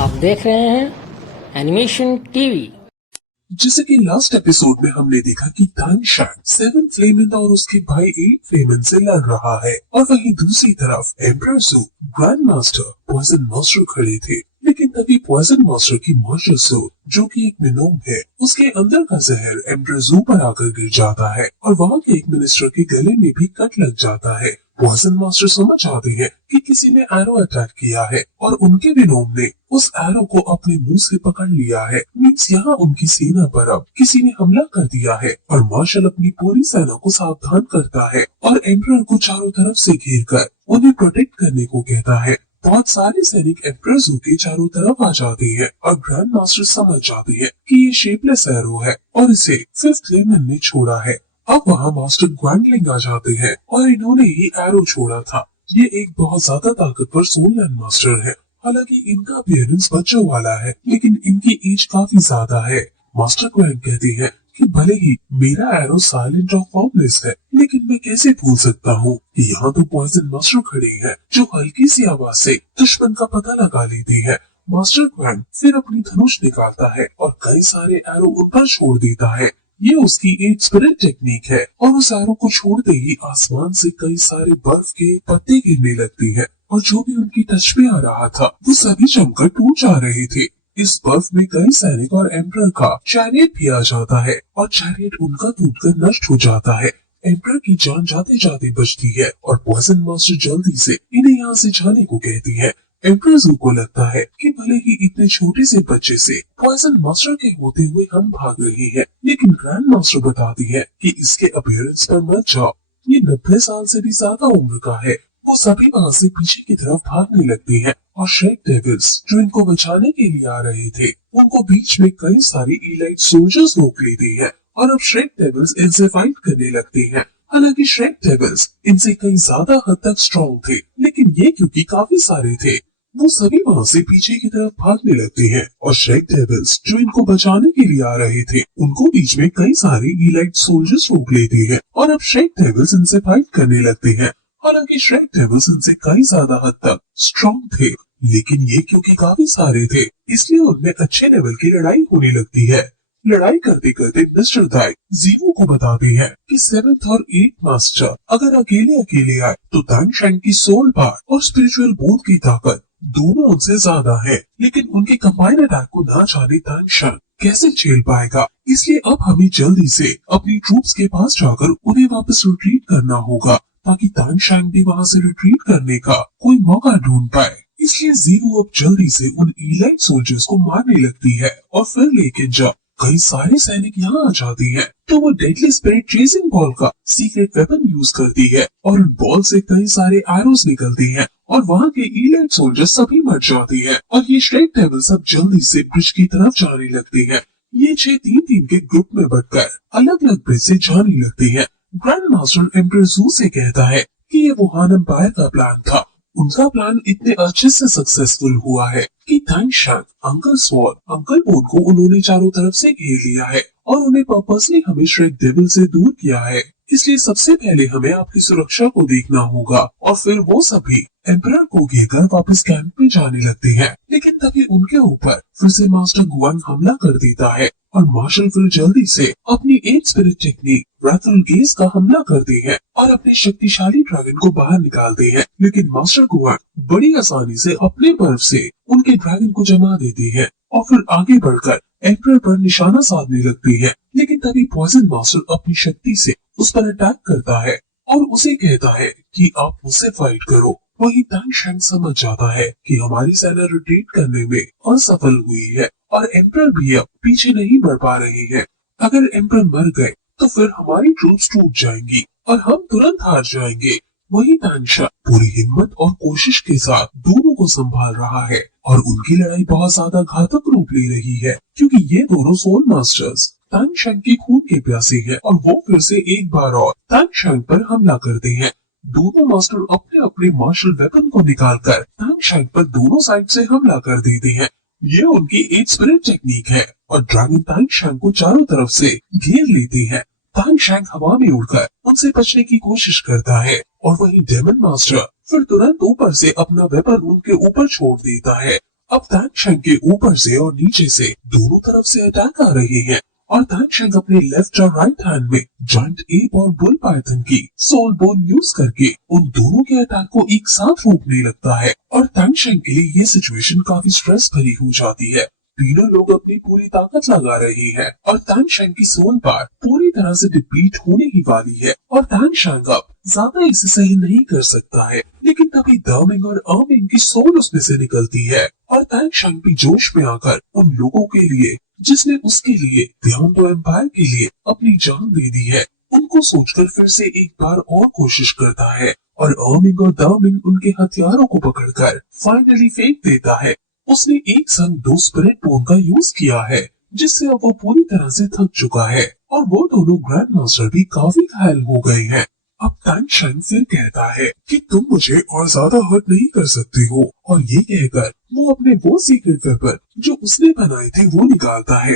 आप देख रहे हैं एनिमेशन टीवी। जैसे कि लास्ट एपिसोड में हमने देखा कि तांग शान 7 फ्लेमिन और उसके भाई 8 फ्लेमिन से लड़ रहा है और वहीं दूसरी तरफ emperor Zu, grand master, poison master खड़े थे। लेकिन तभी पॉइजन मास्टर की मास्टर सूट, जो कि एक मिनोम है, उसके अंदर का जहर एम्परर ज़ू पर आकर गिर जाता है और वहाँ के एक मिनिस्टर के गले में भी कट लग जाता है। पॉइजन मास्टर समझ जाते हैं कि किसी ने एरो अटैक किया है और उनके विनोम ने उस एरो को अपने मुंह से पकड़ लिया है। मीन्स यहाँ उनकी सेना पर अब किसी ने हमला कर दिया है और मार्शल अपनी पूरी सेना को सावधान करता है और एम्परर को चारों तरफ से घेर कर उन्हें प्रोटेक्ट करने को कहता है। बहुत सारे सैनिक एम्परर ज़ू के चारों तरफ आ जाते हैं और ग्रैंड मास्टर समझ जाते हैं कि ये शेपलेस एरो है और इसे 5th फ्लेमिन ने छोड़ा है। अब वहाँ मास्टर ग्वांडलिंग आ जाते हैं और इन्होंने ही एरो छोड़ा था। ये एक बहुत ज्यादा ताकतवर सोल लैंड मास्टर है। हालांकि इनका अपीयरेंस बच्चों वाला है, लेकिन इनकी एज काफी ज्यादा है। मास्टर ग्वांड कहते हैं कि भले ही मेरा एरो साइलेंट और फॉर्मलेस है, लेकिन मैं कैसे भूल सकता हूँ कि यहाँ तो पॉइजन मास्टर खड़े हैं जो हल्की सी आवाज से दुश्मन का पता लगा लेते हैं। मास्टर ग्वांड फिर अपनी धनुष निकालता है और कई सारे एरो उन पर छोड़ देता है। ये उसकी एक स्पिरिट टेक्निक है और उस एरो को छोड़ते ही आसमान से कई सारे बर्फ के पत्ते गिरने लगती है और जो भी उनकी टच में आ रहा था वो सभी जमकर टूट जा रहे थे। इस बर्फ में कई सैनिक और एम्परर का चैरियट भी आ जाता है और चैरियट उनका टूटकर नष्ट हो जाता है। एम्परर की जान जाते जाते बचती है और पॉइजन मास्टर जल्दी से इन्हें यहाँ से जाने को कहती है। एम्परर ज़ू को लगता है कि भले ही इतने छोटे से बच्चे से पॉइजन मास्टर के होते हुए हम भाग रहे हैं, लेकिन ग्रैंड मास्टर बताती है कि इसके अपीयरेंस पर मत जाओ, ये 90 साल से भी ज्यादा उम्र का है। वो सभी वहाँ से पीछे की तरफ भागने लगते हैं और श्रेक डेविल्स जो इनको बचाने के लिए आ रहे थे, उनको बीच में कई सारी इलाइट सोल्जर्स रोक लेते हैं और अब श्रेक डेविल्स इनसे फाइट करने लगते हैं। हालांकि श्रेक डेविल्स इनसे कई ज्यादा हद तक स्ट्रॉन्ग थे, लेकिन ये क्योंकि काफी सारे थे, वो सभी वहाँ से पीछे की तरफ भागने लगते हैं और श्रेक डेविल्स जो इनको बचाने के लिए आ रहे थे, उनको बीच में कई सारे इलाइट सोल्जर्स रोक लेते हैं और अब श्रेक डेविल्स इनसे फाइट करने लगते हैं। हालांकि श्रेक डेविल्स इनसे कई ज्यादा हद तक स्ट्रॉन्ग थे, लेकिन ये क्योंकि काफी सारे थे, इसलिए उनमें अच्छे लेवल की लड़ाई होने लगती है। लड़ाई करते करते मिस्टर दाई ज़ीवो को बताते हैं कि 7th और 8th मास्टर अगर अकेले अकेले आए तो तांग शान की सोल पावर और स्पिरिचुअल बोध की ताकत दोनों उनसे ज्यादा है, लेकिन उनके कंबाइंड अटैक को ना जाने तांग शान कैसे झेल पाएगा। इसलिए अब हमें जल्दी से अपनी ट्रूप्स के पास जाकर उन्हें वापस रिट्रीट करना होगा ताकि तांग शान भी वहाँ से रिट्रीट करने का कोई मौका ढूंढ पाए। इसलिए ज़ीवो अब जल्दी से उन इलाइट सोल्जर्स को मारने लगती है और फिर लेकिन जब कई सारे सैनिक यहाँ आ जाते हैं तो वो डेडली स्पिरिट चेजिंग बॉल का सीक्रेट वेपन यूज करती है और उन बॉल से कई सारे एरोस निकलते हैं और वहाँ के इलाइट सोल्जर सभी मर जाते हैं और ये श्रेक डेविल्स सब जल्दी से ब्रिज की तरफ जाने लगते हैं। ये 6 3-3 के ग्रुप में बढ़कर अलग अलग ब्रिज से जाने लगते हैं। ग्रैंड मास्टर एम्परर ज़ू से कहता है कि ये वुहान एम्पायर का प्लान था। उनका प्लान इतने अच्छे से सक्सेसफुल हुआ है कि तांग शान, अंकल स्वॉर्ड, अंकल बोन को उन्होंने चारों तरफ से घेर लिया है और उन्हें पर्पसली हमें श्रेक डेविल से दूर किया है। इसलिए सबसे पहले हमें आपकी सुरक्षा को देखना होगा और फिर वो सभी एम्परर को घेरकर वापस कैंप में जाने लगते हैं। लेकिन तभी उनके ऊपर फिर से मास्टर गुआन हमला कर देता है और मार्शल फिर जल्दी से अपनी एक स्पिरिट टेक्निक रैथल गेज का हमला करते हैं और अपने शक्तिशाली ड्रैगन को बाहर निकालते हैं। लेकिन मास्टर गुआन बड़ी आसानी से अपने बर्फ से उनके ड्रैगन को जमा देते हैं और फिर आगे बढ़कर एम्परर पर निशाना साधने लगती है। लेकिन तभी पॉइजन मास्टर अपनी शक्ति से उस पर अटैक करता है और उसे कहता है कि आप मुझसे फाइट करो। वही तांग शान समझ जाता है कि हमारी सेना रिट्रीट करने में असफल हुई है और एम्परर भी अब पीछे नहीं बढ़ पा रही है। अगर एम्परर मर गए तो फिर हमारी ट्रूप्स टूट जाएंगी और हम तुरंत हार जाएंगे। वही तांग शान पूरी हिम्मत और कोशिश के साथ दोनों को संभाल रहा है और उनकी लड़ाई बहुत ज्यादा घातक रूप ले रही है क्योंकि ये दोनों सोल मास्टर्स तांग शान के खून के प्यासे हैं और वो फिर से एक बार और तांग शान पर हमला करते हैं। दोनों मास्टर अपने अपने मार्शल वेपन को निकालकर तांग शान पर दोनों साइड से हमला कर देते हैं। ये उनकी एक स्पिरिट टेक्निक है और ड्रैगन तांग शान को चारों तरफ से घेर लेते हैं। तांग शान हवा में उड़कर उनसे बचने की कोशिश करता है और वहीं डेमन मास्टर फिर तुरंत ऊपर से अपना वेपन उनके ऊपर छोड़ देता है। अब तानशेंग के ऊपर से और नीचे से दोनों तरफ से अटैक आ रहे हैं और तानशेंग अपने लेफ्ट और राइट हैंड में जॉइंट एप और बुल पाइथन की सोल बोन यूज करके उन दोनों के अटैक को एक साथ रोकने लगता है और तानशेंग के लिए ये सिचुएशन काफी स्ट्रेस भरी हो जाती है। तीनों लोग अपनी पूरी ताकत लगा रहे हैं और तानशेंग की सोल पार पूरी तरह से डिप्लीट होने ही वाली है और तानशेंग अब ज्यादा इसे सही नहीं कर सकता है। लेकिन तभी दामिंग और आमिंग की सोल उसमें से निकलती है और तानशेंग भी जोश में आकर उन लोगों के लिए जिसने उसके लिए ध्यान दो एम्पायर के लिए अपनी जान दे दी है उनको सोचकर फिर से एक बार और कोशिश करता है और आमिंग और दामिंग उनके हथियारों को पकड़कर फाइनली फेंक देता है। उसने एक संग 2 स्पिरिट बोन का यूज किया है जिससे अब वो पूरी तरह से थक चुका है और वो दोनों ग्रैंड मास्टर भी काफी घायल हो गए हैं। अब तानशेंग फिर कहता है कि तुम मुझे और ज्यादा हर्ट नहीं कर सकते हो और ये कहकर वो अपने वो सीक्रेट वेपन जो उसने बनाए थे वो निकालता है।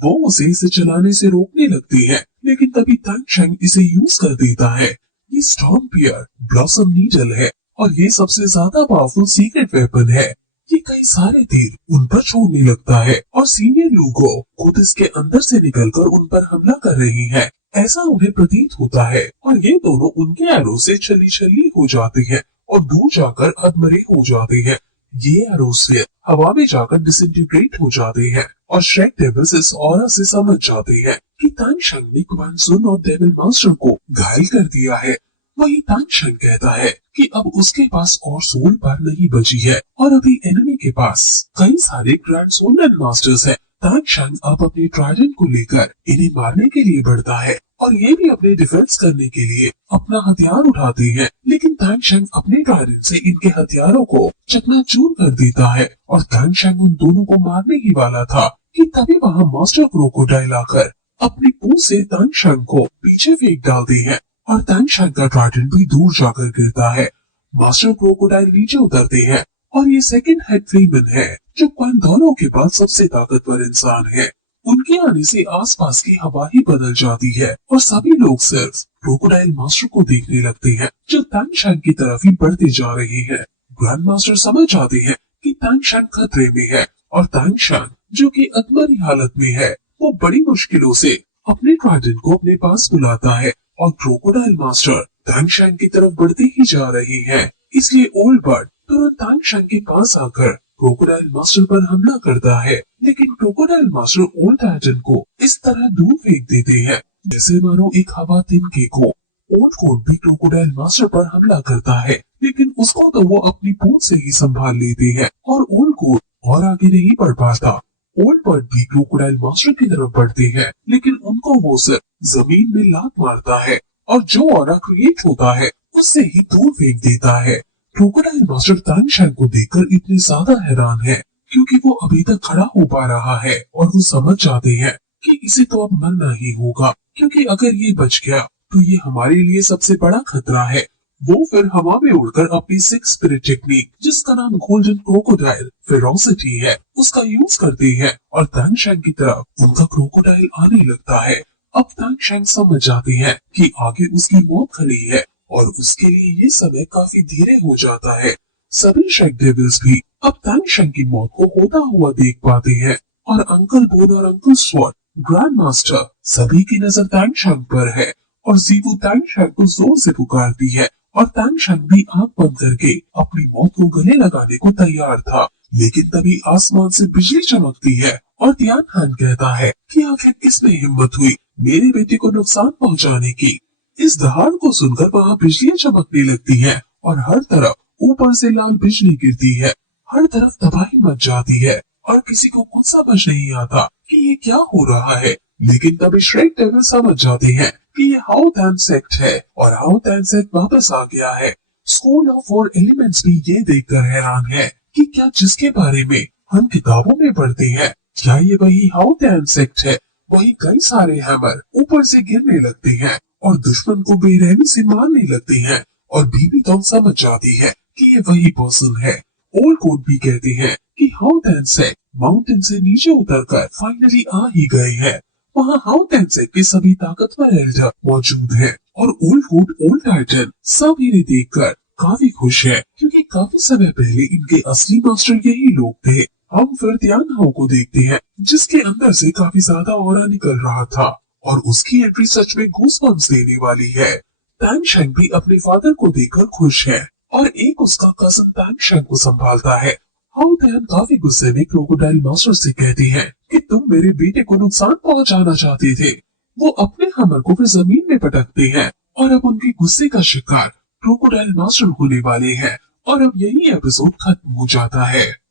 वो उसे इसे चलाने से रोकने लगती है लेकिन तभी तानशेंग इसे यूज कर देता है। ये स्टॉर्म पियर ब्लॉसम नीडल है और ये सबसे ज्यादा पावरफुल सीक्रेट वेपन है। ये कई सारे तीर उन पर छोड़ने लगता है और सीनियर लूगो खुद इसके अंदर से निकलकर उन पर हमला कर रही है ऐसा उन्हें प्रतीत होता है और ये दोनों उनके एरो से छली छली हो जाते हैं और दूर जाकर अधमरे हो जाते हैं। ये एरोस फिर हवा में जाकर डिसइंटीग्रेट हो जाते हैं और श्रेक डेविल्स इस ऑरा से समझ जाते हैं कि तानशेंग ने क्वान सुन और डेविल मास्टर को घायल कर दिया है। वही तानशेंग कहता है कि अब उसके पास और सोल पार नहीं बची है और अभी एनिमी के पास कई सारे ग्रैंड सोल एंड मास्टर्स हैं। तानशेंग अब अपने ट्राइडेंट को लेकर इन्हें मारने के लिए बढ़ता है और ये भी अपने डिफेंस करने के लिए अपना हथियार उठाते हैं लेकिन तानशेंग अपने ट्राइडेंट से इनके हथियारों को चकनाचूर कर देता है और तानशेंग उन दोनों को मारने ही वाला था कि तभी वहाँ मास्टर क्रोकोडाइल आकर अपनी पूंछ से तानशेंग को पीछे फेंक डालते हैं और तानशेंग का ट्राइडेंट भी दूर जाकर गिरता है। मास्टर क्रोकोडाइल नीचे उतरते हैं और ये सेकंड हेड फ्रीमैन है जो क्वांडोलो के बाद सबसे ताकतवर इंसान है। उनके आने से आसपास की हवा ही बदल जाती है और सभी लोग सिर्फ क्रोकोडाइल मास्टर को देखने लगते हैं जो तानशेंग की तरफ ही बढ़ते जा रहे हैं। ग्रैंड मास्टर समझ जाते हैं कि तानशेंग खतरे में है और तानशेंग जो कि अधमरी हालत में है वो बड़ी मुश्किलों से अपने ट्राइडेंट को अपने पास बुलाता है और क्रोकोडाइल मास्टर तानशेंग की तरफ बढ़ते ही जा रहे हैं। इसलिए ओल्ड बर्ड तुरंत तानशेंग के पास आकर क्रोकोडाइल मास्टर पर हमला करता है लेकिन क्रोकोडाइल मास्टर ओल्ड टाइटन को इस तरह दूर फेंक देते हैं जैसे मानो एक हवा तिनके को। ओल्ड कोट भी क्रोकोडाइल मास्टर पर हमला करता है लेकिन उसको तो वो अपनी पूंछ से ही संभाल लेते हैं और ओल्ड कोट और आगे नहीं बढ़ पाता। ओल्ड बर्ड भी क्रोकोडाइल मास्टर की तरफ बढ़ते हैं लेकिन उनको वो सिर्फ जमीन में लात मारता है और जो ऑरा क्रिएट होता है उससे ही दूर फेंक देता है। क्रोकोडाइल मास्टर तानशेंग को देखकर इतने ज्यादा हैरान है क्योंकि वो अभी तक खड़ा हो पा रहा है और वो समझ जाते हैं कि इसे तो अब मरना ही होगा क्योंकि अगर ये बच गया तो ये हमारे लिए सबसे बड़ा खतरा है। वो फिर हवा में उड़कर अपनी 6 स्पिरिट टेक्निक जिसका नाम गोल्डन क्रोकोडाइल फेरोसिटी है उसका यूज करते हैं और तानशेंग की तरफ उनका क्रोकोडाइल आने लगता है। अब तानशेंग समझ जाते हैं कि आगे उसकी मौत खड़ी है और उसके लिए ये समय काफी धीरे हो जाता है। सभी श्रेक डेविल्स भी अब तानशेंग की मौत को होता हुआ देख पाते हैं और अंकल बोन और अंकल स्वॉर्ड ग्रैंड मास्टर सभी की नजर तानशेंग पर है और जीवू तानशेंग को जोर से पुकारती है और तानशेंग भी आंख बंद करके अपनी मौत को गले लगाने को तैयार था लेकिन तभी आसमान से बिजली चमकती है और तियान हान कहता है कि आखिर किसने हिम्मत हुई मेरे बेटे को नुकसान पहुंचाने की। इस दहाड़ को सुनकर वहाँ बिजलियां चमकने लगती हैं और हर तरफ ऊपर से लाल बिजली गिरती है। हर तरफ तबाही मच जाती है और किसी को कुछ समझ नहीं आता कि ये क्या हो रहा है। लेकिन तभी श्रेक डेविल समझ जाते हैं कि ये हाउ टैन सेक्ट है और हाउ टैन सेक्ट वापस आ गया है। स्कूल ऑफ 4 एलिमेंट्स भी ये देखकर हैरान है कि क्या जिसके बारे में हम किताबों में पढ़ते हैं क्या ये वही हाउ टैन सेक्ट है। वही कई सारे हैमर ऊपर से गिरने लगते हैं और दुश्मन को बेरहमी से मारने लगते हैं और बीबी तो समझ जाती है कि ये वही पर्सन है। ओल्ड कोड भी कहते हैं कि हाउ टैन सेक्ट माउंटेन से नीचे उतरकर फाइनली आ ही गए हैं। वहाँ हाउ टैन सेक्ट के सभी ताकतवर एल्डर मौजूद हैं और ओल्ड कोड ओल्ड टाइटन सब इन्हें देखकर काफी खुश है क्योंकि काफी समय पहले इनके असली मास्टर यही लोग थे। हम फिर तियानहाओ को देखते हैं, जिसके अंदर से काफी ज्यादा ऑरा निकल रहा था और उसकी एंट्री सच में गूज़बम्प्स देने वाली है। तानशेंग भी अपने फादर को देखकर खुश है और एक उसका कजन तानशेंग को संभालता है। हाउ तैन काफी गुस्से में क्रोकोडाइल मास्टर से कहती है कि तुम मेरे बेटे को नुकसान पहुंचाना चाहते थे। वो अपने हमर को फिर जमीन में पटकते हैं और अब उनके गुस्से का शिकार क्रोकोडाइल मास्टर होने वाले हैं और अब यही एपिसोड खत्म हो जाता है।